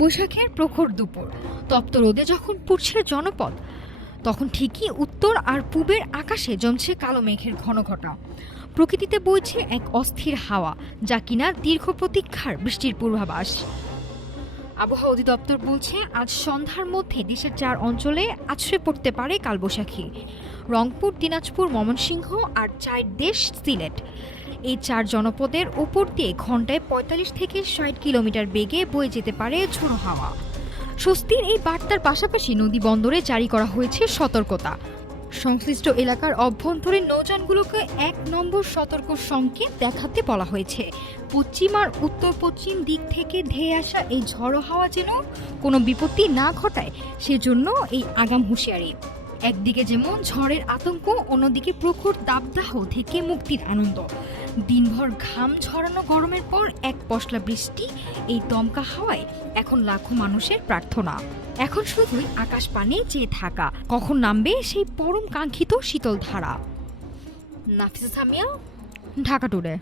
বৈশাখের প্রখর দুপুর, তপ্ত রোদে যখন পুড়ছে জনপদ, তখন ঠিকই উত্তর আর পূবের আকাশে জমছে কালো মেঘের ঘনঘটা। প্রকৃতিতে বইছে এক অস্থির হাওয়া, যা কিনা দীর্ঘ প্রতীক্ষার বৃষ্টির পূর্বাভাস। আবহাওয়া অধিদপ্তর বলছে আজ সন্ধ্যার মধ্যে দেশের 4 অঞ্চলে আছড়ে পড়তে পারে কালবৈশাখী। রংপুর, দিনাজপুর, ময়মনসিংহ আর চাইরদেশ, সিলেট, এই 4 জনপদের ওপর দিয়ে ঘন্টায় 45 থেকে 60 কিলোমিটার বেগে বয়ে যেতে পারে ঝোড়ো হাওয়া। স্বস্তির এই বার্তার পাশাপাশি নদী বন্দরে জারি করা হয়েছে সতর্কতা। সংশ্লিষ্ট এলাকার অভ্যন্তরীণ নৌযানগুলোকে 1 নম্বর সতর্ক সংকেত দেখাতে বলা হয়েছে। পশ্চিম আর উত্তর পশ্চিম দিক থেকে ধেয়ে আসা এই ঝড়ো হাওয়া যেন কোনো বিপত্তি না ঘটায়, সেজন্য এই আগাম হুঁশিয়ারি। একদিকে যেমন ঝড়ের আতঙ্ক, অন্যদিকে প্রখর দাবদাহ থেকে মুক্তির আনন্দ। দিনভর ঘাম ঝরানো গরমের পর এক পশলা বৃষ্টি, এই দমকা হাওয়ায় এখন লাখো মানুষের প্রার্থনা। এখন শুধুই আকাশ পানে চেয়ে থাকা, কখন নামবে সেই পরম কাঙ্ক্ষিত শীতল ধারা। নাফিসা সামিয়া, ঢাকা টুডে।